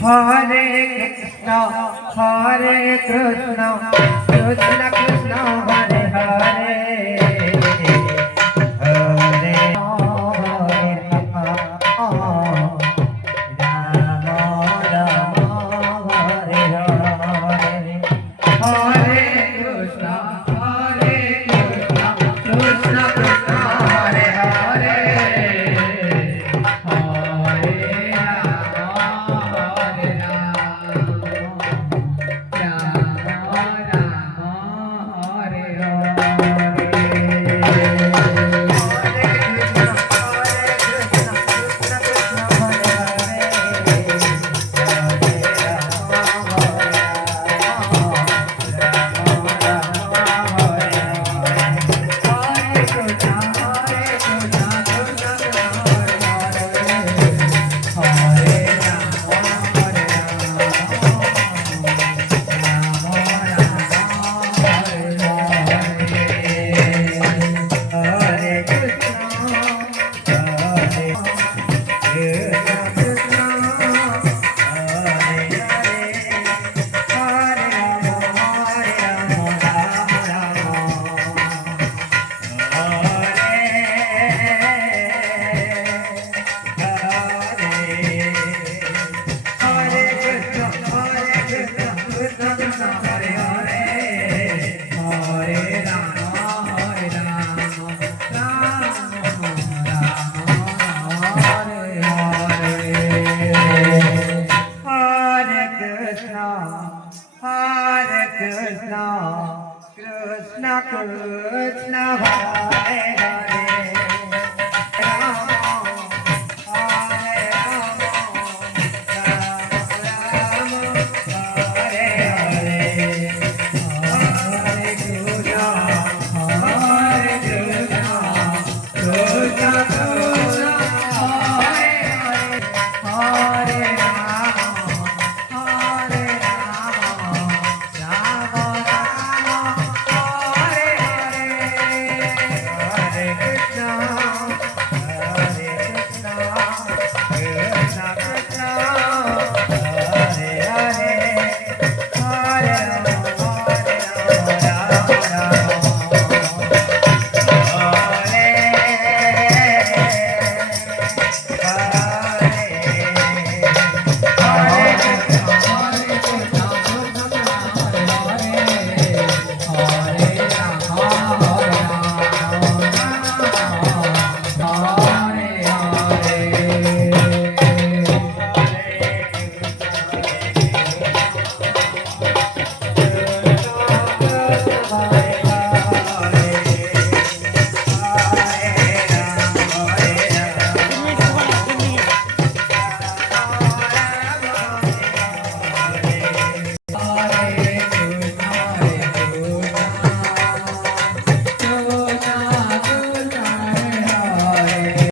Hare Krishna, Hare Krishna, Krishna Krishna, Hare Hare, Hare Rama, Rama Rama, Hare Hare, Hare Krishna, Krishna Krishna, Hare Hare, Hare Krishna Krishna Hare Hare Rama Hare Rama Rama Rama Hare Hare Hare Krishna Krishna Krishna Hare Hare Hare Bye.